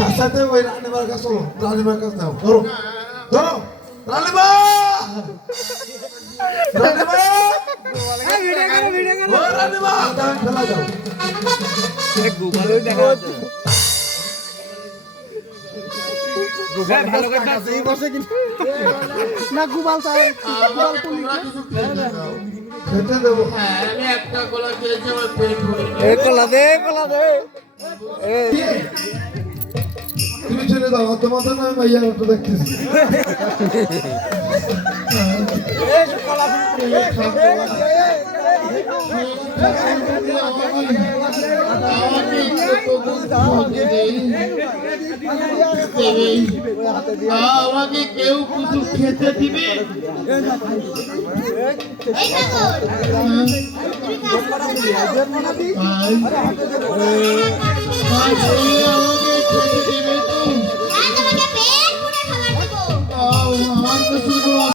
রাস্তাতে ওই রানীমার কাছে চলো, রানীমার কাছে যাও, ধরো ধরো রানীমা, রানীমা, ও রানীমা, খেলা যাও। খেতে দেবো। আমি একটা কলা খেয়েছি আমার পেট ভরে তুমি চলে যাও, তোমার তো আমি মাইয়া একটু দেখতেছি। আমাকে কেউ কিছু খেতে দিবে? আমাকে খেতে দিবে তো? আমার তো শুধু